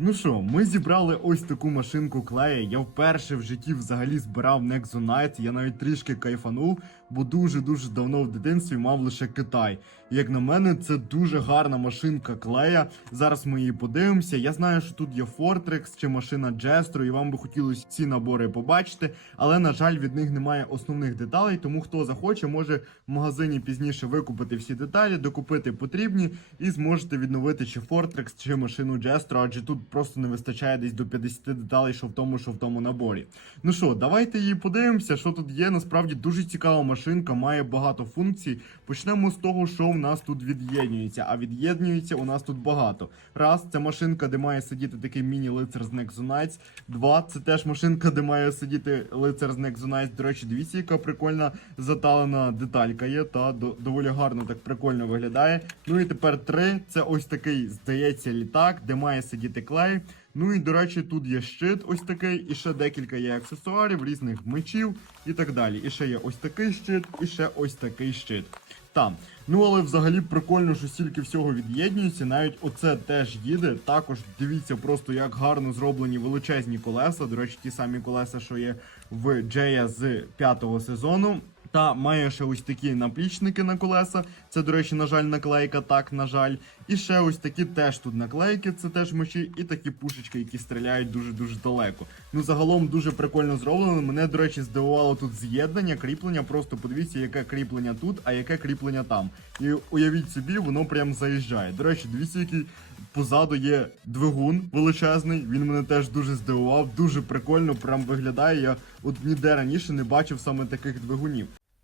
Ну що, ми зібрали ось таку машинку клея. Я вперше в житті взагалі збирав Nexonite. Я навіть трішки кайфанув, бо дуже-дуже давно в дитинстві мав лише Китай. І як на мене, це дуже гарна машинка клея. Зараз ми її подивимося. Я знаю, що тут є Fortrex чи машина Jestro, і вам би хотілося ці набори побачити. Але на жаль, від них немає основних деталей. Тому хто захоче, може в магазині пізніше викупити всі деталі, докупити потрібні, і зможете відновити чи Fortrex, чи машину Jestro, адже тут просто не вистачає десь до 50 деталей, що в тому, що в тому наборі. Ну що, давайте її подивимося, що тут є. Насправді дуже цікава машинка, має багато функцій. Почнемо з того, що в нас тут від'єднюється. А від'єднюється у нас тут багато. Раз, це машинка, де має сидіти такий міні-лицар з Nexonites. Два, це теж машинка, де має сидіти лицар з Nexonites. До речі, дивіться, яка прикольна заталена деталька є, та до- доволі гарно так прикольно виглядає. Ну і тепер три, це ось такий, здається, літак, де має сидіти клей. Ну і до речі, тут є щит ось такий, і ще декілька є аксесуарів, різних мечів і так далі. І ще є ось такий щит, і ще ось такий щит. Там. Ну але взагалі прикольно, що стільки всього від'єднується. Навіть оце теж їде. Також дивіться просто, як гарно зроблені величезні колеса. До речі, ті самі колеса, що є в Джея з п'ятого сезону. Та має ще ось такі наплічники на колеса. Це, до речі, на жаль, наклейка, так, на жаль. І ще ось такі теж тут наклейки, це теж мечі, і такі пушечки, які стріляють дуже-дуже далеко. Ну, загалом дуже прикольно зроблено. Мене, до речі, здивувало тут з'єднання, кріплення. Просто подивіться, яке кріплення тут, а яке кріплення там. І уявіть собі, воно прям заїжджає. До речі, дивіться, який позаду є двигун величезний. Він мене теж дуже здивував, дуже прикольно, прям виглядає. Я от ніде раніше не бачив саме таких двигунів.